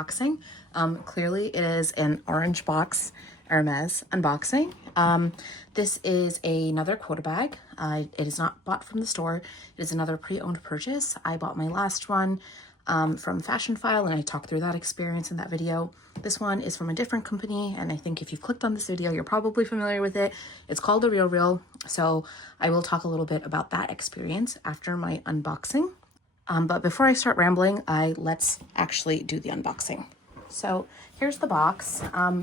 unboxing. Clearly it is an orange box Hermes unboxing. This is another Quota bag. It is not bought from the store. It is another pre-owned purchase. I bought my last one from Fashion File, and I talked through that experience in that video. This one is from a different company, and I think if you've clicked on this video, you're probably familiar with it. It's called The Real, so I will talk a little bit about that experience after my unboxing. But before I start rambling, let's actually do the unboxing. So here's the box. I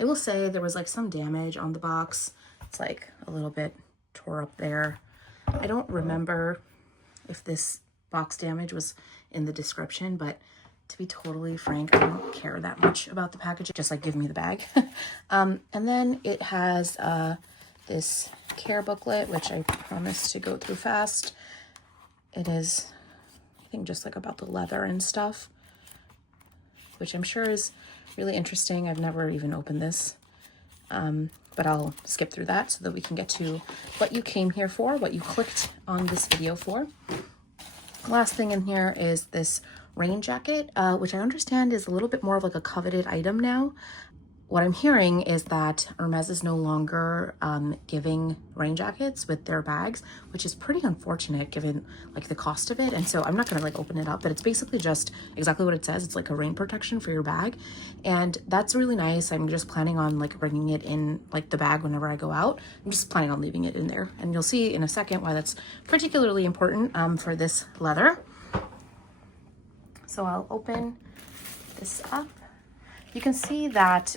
will say there was like some damage on the box. It's like a little bit tore up there. I don't remember if this box damage was in the description, but to be totally frank, I don't care that much about the packaging. Just like give me the bag. And then it has this care booklet, which I promised to go through fast. It is, I think, just like about the leather and stuff, which I'm sure is really interesting. I've never even opened this, but I'll skip through that so that we can get to what you came here for, what you clicked on this video for. Last thing in here is this rain jacket, which I understand is a little bit more of like a coveted item now. What I'm hearing is that Hermes is no longer giving rain jackets with their bags, which is pretty unfortunate given like the cost of it. And so I'm not gonna like open it up, but it's basically just exactly what it says. It's like a rain protection for your bag. And that's really nice. I'm just planning on like bringing it in like the bag whenever I go out. I'm just planning on leaving it in there. And you'll see in a second why that's particularly important for this leather. So I'll open this up. You can see that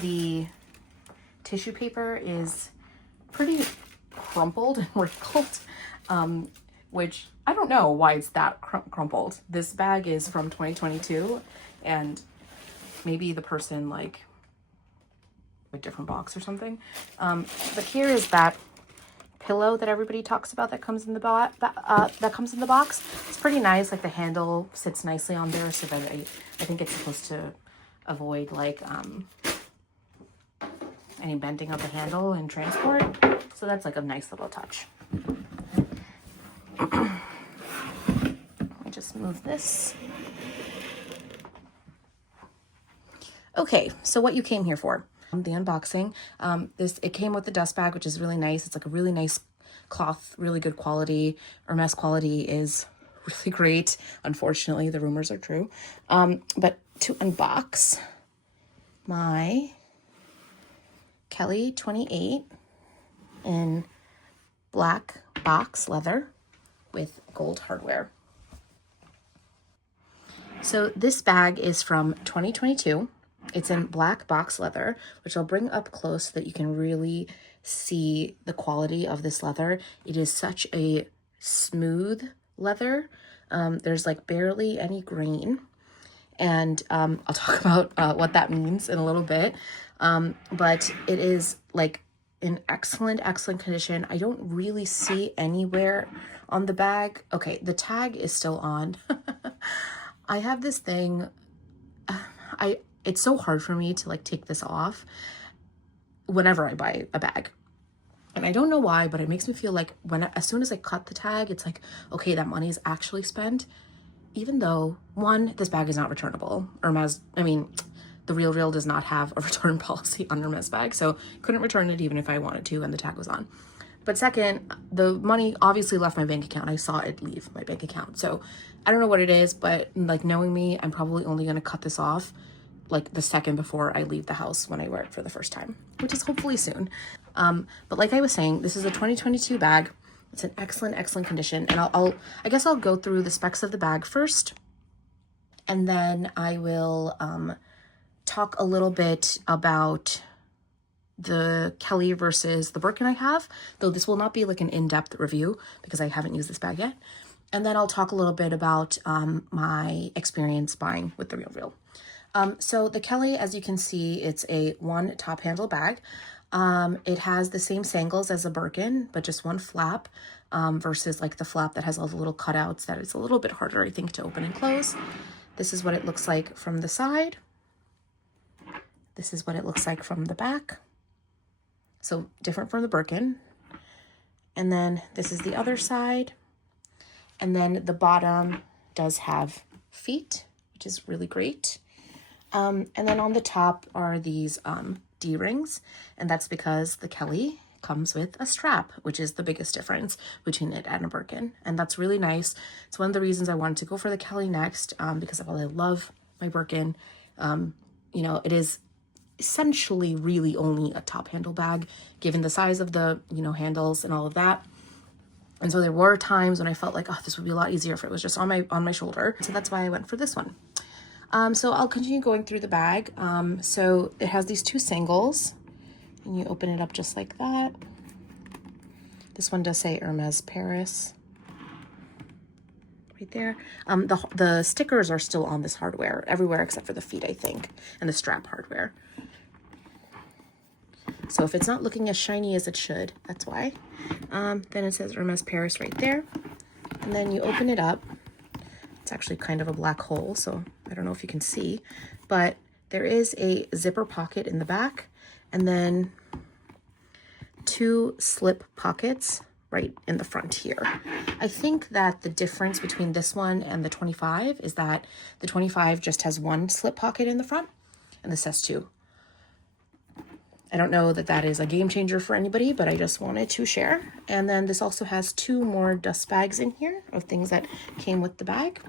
the tissue paper is pretty crumpled and wrinkled, which I don't know why it's that crumpled. This bag is from 2022, and maybe the person like a different box or something. But here is that pillow that everybody talks about that comes in the box. It's pretty nice. Like the handle sits nicely on there, so that I think it's supposed to avoid like any bending of the handle in transport. So that's like a nice little touch. Let me just move this. Okay, so what you came here for. The unboxing. It came with the dust bag, which is really nice. It's like a really nice cloth, really good quality. Hermes quality is really great. Unfortunately, the rumors are true. But to unbox my Kelly 28 in black box leather with gold hardware. So this bag is from 2022. It's in black box leather, which I'll bring up close so that you can really see the quality of this leather. It is such a smooth leather. There's like barely any grain. And I'll talk about what that means in a little bit. But it is like in excellent condition. I don't really see anywhere on the bag. Okay, the tag is still on. I have this thing. It's so hard for me to like take this off whenever I buy a bag. And I don't know why, but it makes me feel like as soon as I cut the tag, it's like, okay, that money is actually spent. Even though, one, this bag is not returnable. Hermes, The Real does not have a return policy on Hermes bag, so couldn't return it even if I wanted to and the tag was on. But second, the money obviously left my bank account. I saw it leave my bank account. So I don't know what it is, but like knowing me, I'm probably only gonna cut this off like the second before I leave the house when I wear it for the first time, which is hopefully soon. But like I was saying, this is a 2022 bag. It's in excellent condition. And I guess I'll go through the specs of the bag first. And then I will talk a little bit about the Kelly versus the Birkin I have, though this will not be like an in-depth review because I haven't used this bag yet. And then I'll talk a little bit about my experience buying with the Real. So the Kelly, as you can see, it's a one top handle bag. It has the same sangles as a Birkin, but just one flap versus like the flap that has all the little cutouts that is a little bit harder, I think, to open and close. This is what it looks like from the side. This is what it looks like from the back. So different from the Birkin. And then this is the other side. And then the bottom does have feet, which is really great. And then on the top are these D-rings, and that's because the Kelly comes with a strap, which is the biggest difference between it and a Birkin. And that's really nice. It's one of the reasons I wanted to go for the Kelly next, because while I love my Birkin, you know, it is essentially really only a top handle bag, given the size of the, you know, handles and all of that. And so there were times when I felt like, oh, this would be a lot easier if it was just on my shoulder. So that's why I went for this one. So I'll continue going through the bag. So it has these two singles, and you open it up just like that. This one does say Hermes Paris right there. The stickers are still on this hardware everywhere except for the feet, I think, and the strap hardware. So if it's not looking as shiny as it should, that's why. Then it says Hermes Paris right there. And then you open it up. It's actually kind of a black hole, so I don't know if you can see, but there is a zipper pocket in the back, and then two slip pockets right in the front here. I think that the difference between this one and the 25 is that the 25 just has one slip pocket in the front, and this has two. I don't know that that is a game changer for anybody, but I just wanted to share. And then this also has two more dust bags in here of things that came with the bag.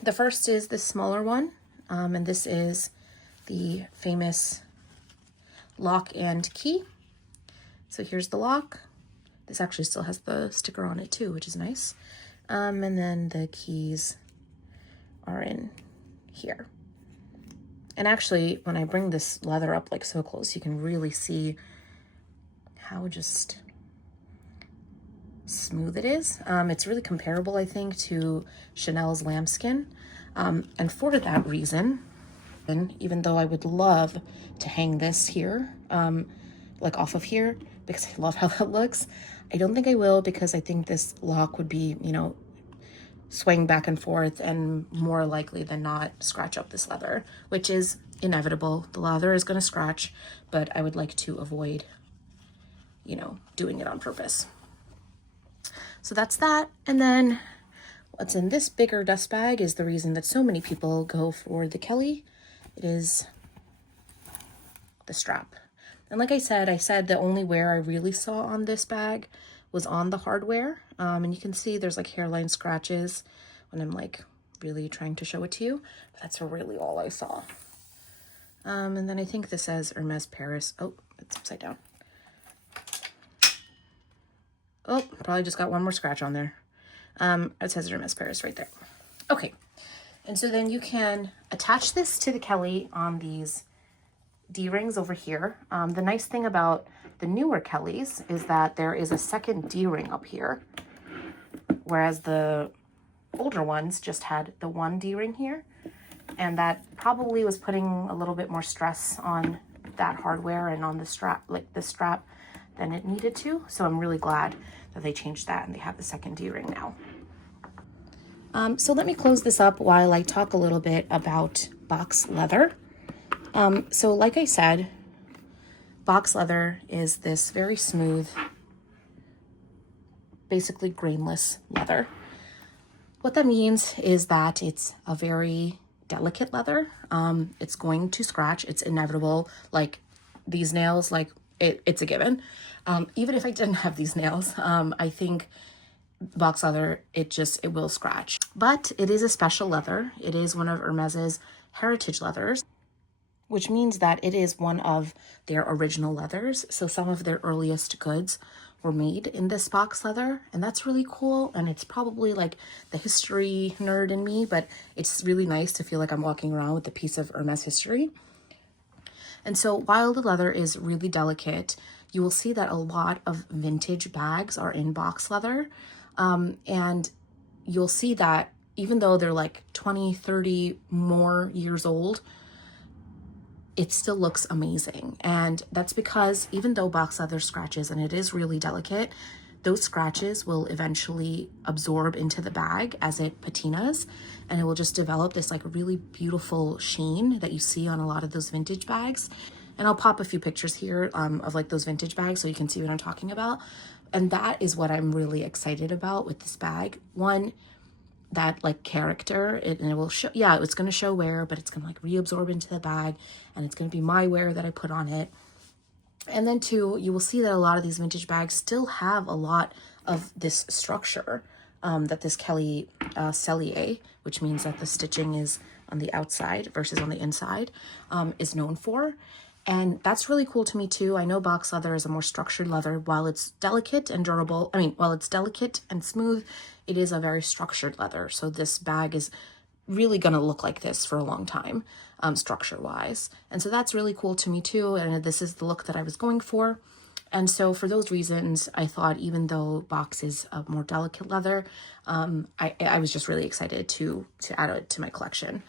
The first is this smaller one, and this is the famous lock and key. So here's the lock. This actually still has the sticker on it too, which is nice. And then the keys are in here. And actually, when I bring this leather up like so close, you can really see how just smooth it is. It's really comparable, I think, to Chanel's lambskin. And for that reason, and even though I would love to hang this here, like off of here, because I love how that looks, I don't think I will, because I think this lock would be, you know, swaying back and forth and more likely than not scratch up this leather, which is inevitable. The leather is going to scratch, but I would like to avoid, you know, doing it on purpose. So that's that. And then what's in this bigger dust bag is the reason that so many people go for the Kelly. It is the strap. And like I said the only wear I really saw on this bag was on the hardware. And you can see there's like hairline scratches when I'm like really trying to show it to you. But that's really all I saw. And then I think this says Hermes Paris. Oh, it's upside down. Oh, probably just got one more scratch on there. It says Hermes Paris right there. Okay. And so then you can attach this to the Kelly on these D-rings over here. The nice thing about the newer Kellys is that there is a second D-ring up here, whereas the older ones just had the one D-ring here, and that probably was putting a little bit more stress on that hardware and on the strap, like this strap, than it needed to. So I'm really glad that they changed that and they have the second D-ring now. So let me close this up while I talk a little bit about box leather. So like I said, box leather is this very smooth, basically grainless leather. What that means is that it's a very delicate leather. It's going to scratch. It's inevitable. Like these nails, like it's a given. Even if I didn't have these nails, I think box leather, it will scratch. But it is a special leather. It is one of Hermes's heritage leathers, which means that it is one of their original leathers. So some of their earliest goods were made in this box leather, and that's really cool. And it's probably like the history nerd in me, but it's really nice to feel like I'm walking around with a piece of Hermes history. And so while the leather is really delicate, you will see that a lot of vintage bags are in box leather. And you'll see that even though they're like 20, 30 more years old, it still looks amazing. And that's because even though box leather scratches and it is really delicate, those scratches will eventually absorb into the bag as it patinas, and it will just develop this like really beautiful sheen that you see on a lot of those vintage bags. And I'll pop a few pictures here of like those vintage bags so you can see what I'm talking about. And that is what I'm really excited about with this bag. One, that like character, and it will show, yeah, it's going to show wear, but it's going to like reabsorb into the bag, and it's going to be my wear that I put on it. And then too, you will see that a lot of these vintage bags still have a lot of this structure that this Kelly Cellier, which means that the stitching is on the outside versus on the inside, is known for. And that's really cool to me too. I know box leather is a more structured leather. While it's delicate and durable, while it's delicate and smooth, it is a very structured leather. So this bag is really going to look like this for a long time, structure wise. And so that's really cool to me too. And this is the look that I was going for. And so for those reasons, I thought even though box is a more delicate leather, I was just really excited to add it to my collection.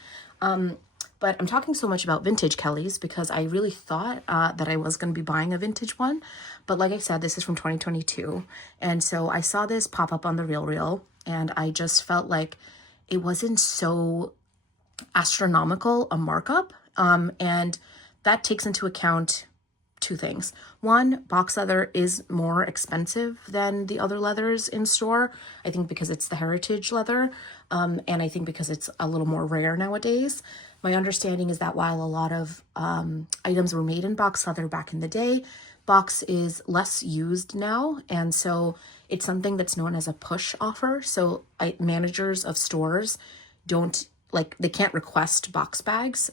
But I'm talking so much about vintage Kellys because I really thought that I was going to be buying a vintage one. But like I said, this is from 2022. And so I saw this pop up on the RealReal, and I just felt like it wasn't so astronomical a markup. And that takes into account two things. One, box leather is more expensive than the other leathers in store. I think because it's the heritage leather, and I think because it's a little more rare nowadays. My understanding is that while a lot of items were made in box leather back in the day, box is less used now, and so it's something that's known as a push offer. So managers of stores don't they can't request box bags.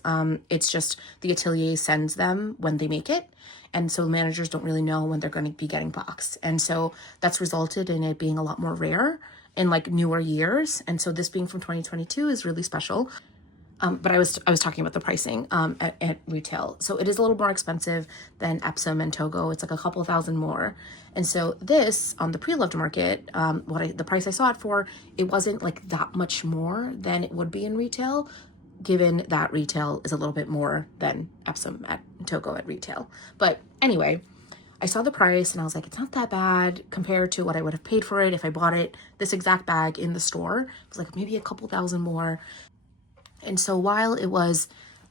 It's just the atelier sends them when they make it. And so managers don't really know when they're going to be getting boxed. And so that's resulted in it being a lot more rare in like newer years. And so this being from 2022 is really special. But I was talking about the pricing at retail. So it is a little more expensive than Epsom and Togo. It's like a couple thousand more. And so this on the pre-loved market, the price I saw it for, it wasn't like that much more than it would be in retail, given that retail is a little bit more than Epsom and Togo at retail. But anyway, I saw the price and I was like, it's not that bad compared to what I would have paid for it if I bought it, this exact bag in the store. It was like maybe a couple thousand more. And so while it was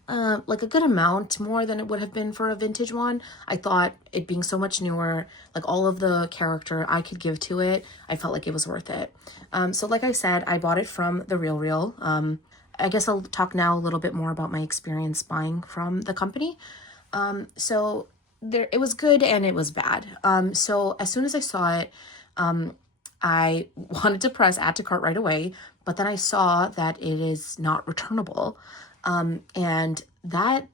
like a good amount more than it would have been for a vintage one, I thought it being so much newer, like all of the character I could give to it, I felt like it was worth it. So like I said, I bought it from the RealReal. I guess I'll talk now a little bit more about my experience buying from the company. So it was good and it was bad. So as soon as I saw it, I wanted to press add to cart right away, but then I saw that it is not returnable. And that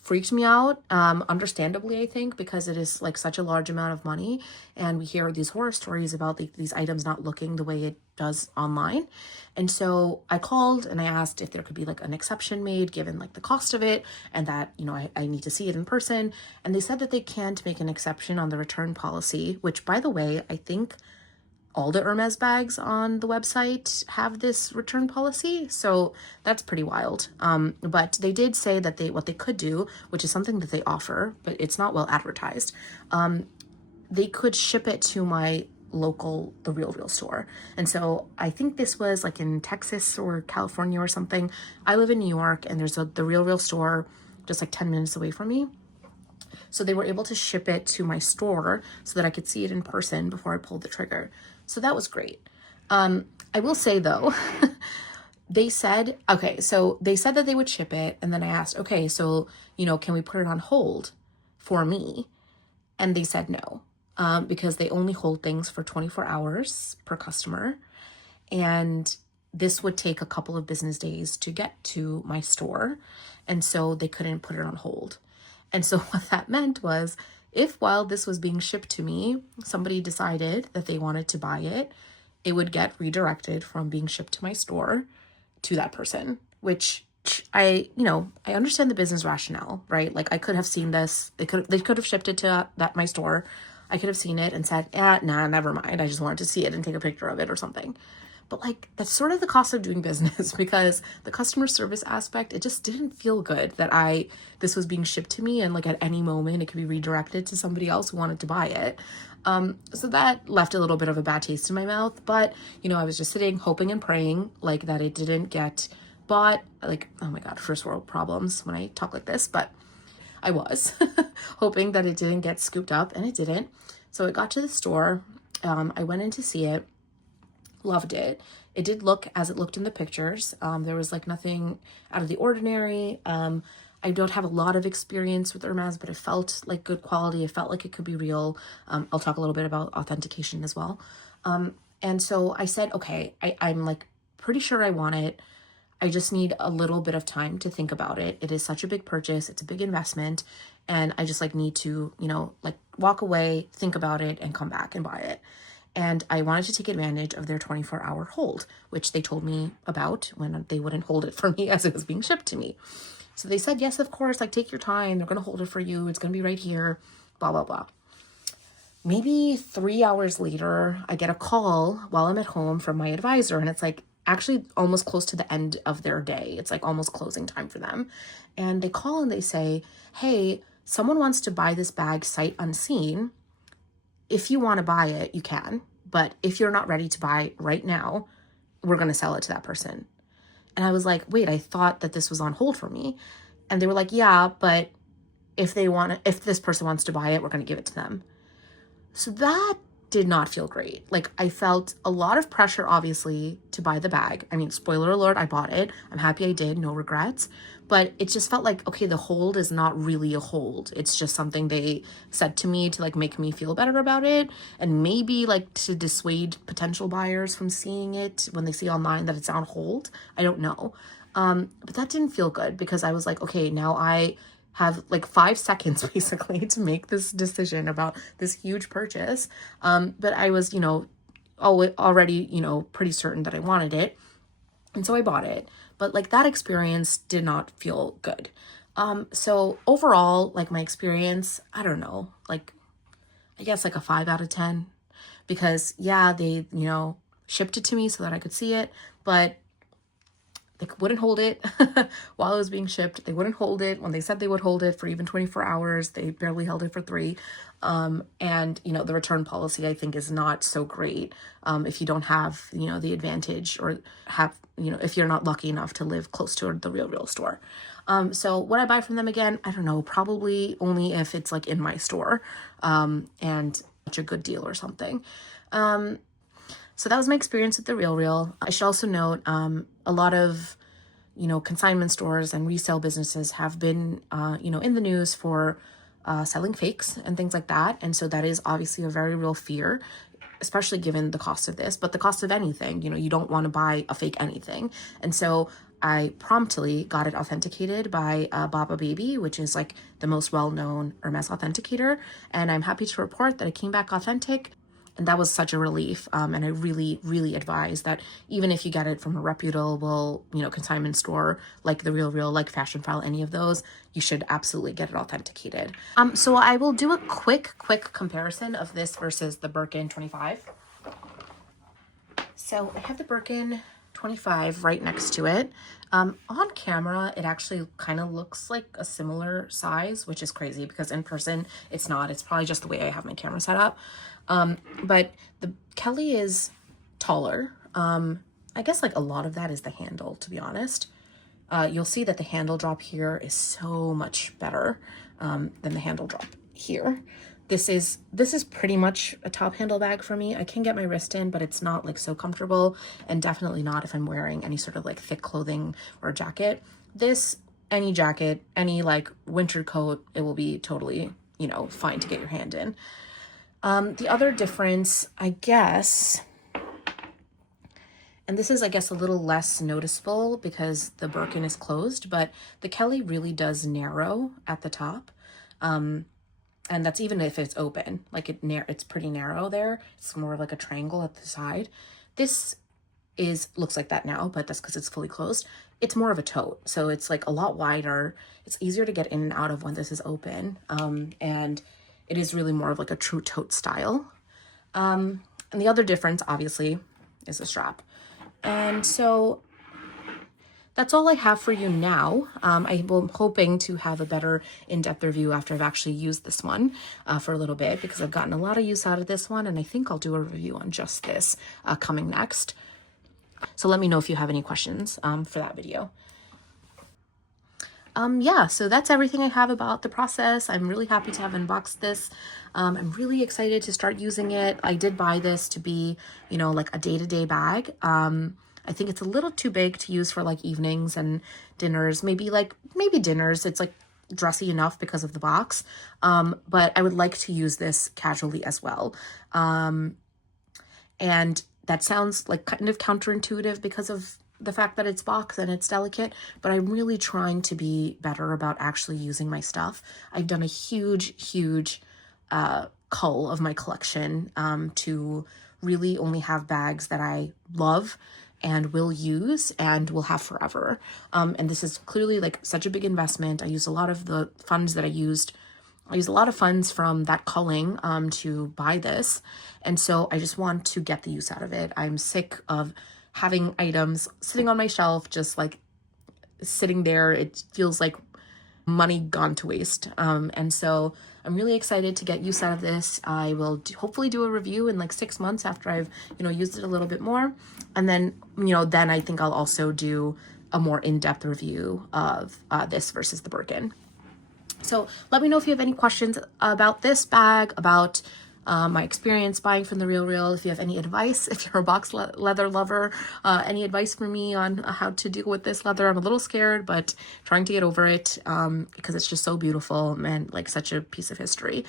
freaked me out, understandably, I think, because it is like such a large amount of money. And we hear these horror stories about these items not looking the way it does online. And so I called and I asked if there could be like an exception made given like the cost of it and that, I need to see it in person. And they said that they can't make an exception on the return policy, which by the way, I think all the Hermes bags on the website have this return policy. So that's pretty wild. But they did say that what they could do, which is something that they offer, but it's not well advertised. They could ship it to my local, the RealReal store. And so I think this was like in Texas or California or something. I live in New York and there's the RealReal store just like 10 minutes away from me. So they were able to ship it to my store so that I could see it in person before I pulled the trigger. So that was great. I will say though, they said that they would ship it. And then I asked, okay, so, can we put it on hold for me? And they said no, because they only hold things for 24 hours per customer. And this would take a couple of business days to get to my store. And so they couldn't put it on hold. And so what that meant was if while this was being shipped to me, somebody decided that they wanted to buy it, it would get redirected from being shipped to my store to that person, which I understand the business rationale, right? Like I could have seen this, they could have shipped it to my store. I could have seen it and said, nah, never mind. I just wanted to see it and take a picture of it or something. But like, that's sort of the cost of doing business because the customer service aspect, it just didn't feel good that this was being shipped to me and like at any moment it could be redirected to somebody else who wanted to buy it. So that left a little bit of a bad taste in my mouth, but I was just sitting, hoping and praying like that it didn't get bought. Like, oh my God, first world problems when I talk like this, but I was hoping that it didn't get scooped up and it didn't. So it got to the store. I went in to see it. Loved it. It did look as it looked in the pictures. There was like nothing out of the ordinary. I don't have a lot of experience with Hermes, but it felt like good quality. It felt like it could be real. I'll talk a little bit about authentication as well. And so I said, okay, I'm like pretty sure I want it. I just need a little bit of time to think about it. It is such a big purchase. It's a big investment. And I just like need to, you know, like walk away, think about it, and come back and buy it. And I wanted to take advantage of their 24-hour hold, which they told me about when they wouldn't hold it for me as it was being shipped to me. So they said, yes, of course, like take your time. They're going to hold it for you. It's going to be right here, blah, blah, blah. Maybe 3 hours later, I get a call while I'm at home from my advisor, and it's like actually almost close to the end of their day. It's like almost closing time for them. And they call and they say, hey, someone wants to buy this bag sight unseen. If you want to buy it, you can. But if you're not ready to buy right now, we're going to sell it to that person. And I was like, wait, I thought that this was on hold for me. And they were like, yeah, but if this person wants to buy it, we're going to give it to them. So that did not feel great. Like I felt a lot of pressure, obviously, to buy the bag. I mean, spoiler alert, I bought it. I'm happy I did, no regrets. But it just felt like, okay, the hold is not really a hold. It's just something they said to me to like make me feel better about it. And maybe like to dissuade potential buyers from seeing it when they see online that it's on hold. I don't know. But that didn't feel good because I was like, okay, now I have like 5 seconds basically to make this decision about this huge purchase. But I was, you know, already, you know, pretty certain that I wanted it. And so I bought it. But like that experience did not feel good. So overall, like my experience, I don't know, like I guess like a 5 out of 10 because yeah, they, you know, shipped it to me so that I could see it, but they wouldn't hold it while it was being shipped. They wouldn't hold it when they said they would hold it for even 24 hours. They barely held it for 3. And, you know, the return policy, I think, is not so great if you don't have, you know, the advantage or have, you know, if you're not lucky enough to live close to the Real store. So would I buy from them again? I don't know, probably only if it's like in my store and such a good deal or something. So that was my experience with the Real. I should also note a lot of, you know, consignment stores and resale businesses have been, you know, in the news for selling fakes and things like that. And so that is obviously a very real fear, especially given the cost of this, but the cost of anything, you know, you don't want to buy a fake anything. And so I promptly got it authenticated by Baba Baby, which is like the most well-known Hermes authenticator. And I'm happy to report that it came back authentic. And that was such a relief. And I really, really advise that even if you get it from a reputable, you know, consignment store, like the Real, like Fashion File, any of those, you should absolutely get it authenticated. So I will do a quick comparison of this versus the Birkin 25. So I have the Birkin 25 right next to it. On camera, it actually kind of looks like a similar size, which is crazy because in person, it's not. It's probably just the way I have my camera set up. But the Kelly is taller. I guess like a lot of that is the handle, to be honest. You'll see that the handle drop here is so much better than the handle drop here. This is pretty much a top handle bag for me. I can get my wrist in, but it's not like so comfortable, and definitely not if I'm wearing any sort of like thick clothing or a jacket. This, any jacket, any like winter coat, it will be totally, you know, fine to get your hand in. The other difference, I guess, and this is, I guess, a little less noticeable because the Birkin is closed, but the Kelly really does narrow at the top. And that's even if it's open, like it's pretty narrow there. It's more of like a triangle at the side. This looks like that now, but that's because it's fully closed. It's more of a tote. So it's like a lot wider. It's easier to get in and out of when this is open. And it is really more of like a true tote style. And the other difference, obviously, is the strap. And so that's all I have for you now. I'm hoping to have a better in-depth review after I've actually used this one for a little bit because I've gotten a lot of use out of this one, and I think I'll do a review on just this coming next. So let me know if you have any questions for that video. Yeah, so that's everything I have about the process. I'm really happy to have unboxed this. I'm really excited to start using it. I did buy this to be, you know, like a day-to-day bag. I think it's a little too big to use for like evenings and dinners, maybe dinners. It's like dressy enough because of the box. But I would like to use this casually as well. And that sounds like kind of counterintuitive because of the fact that it's box and it's delicate, but I'm really trying to be better about actually using my stuff. I've done a huge cull of my collection to really only have bags that I love and will use and will have forever. And this is clearly like such a big investment. I used a lot of the funds that I used a lot of funds from that culling to buy this. And so I just want to get the use out of it. I'm sick of having items sitting on my shelf, just like sitting there. It feels like money gone to waste. And so I'm really excited to get use out of this. I will hopefully do a review in like 6 months after I've, you know, used it a little bit more. And then, you know, then I think I'll also do a more in-depth review of this versus the Birkin. So let me know if you have any questions about this bag, about my experience buying from The RealReal. If you have any advice, if you're a box leather lover, any advice for me on how to deal with this leather. I'm a little scared, but trying to get over it because it's just so beautiful and like such a piece of history.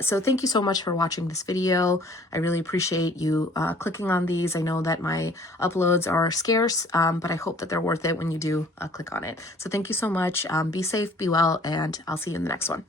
So thank you so much for watching this video. I really appreciate you clicking on these. I know that my uploads are scarce, but I hope that they're worth it when you do click on it. So thank you so much. Be safe, be well, and I'll see you in the next one.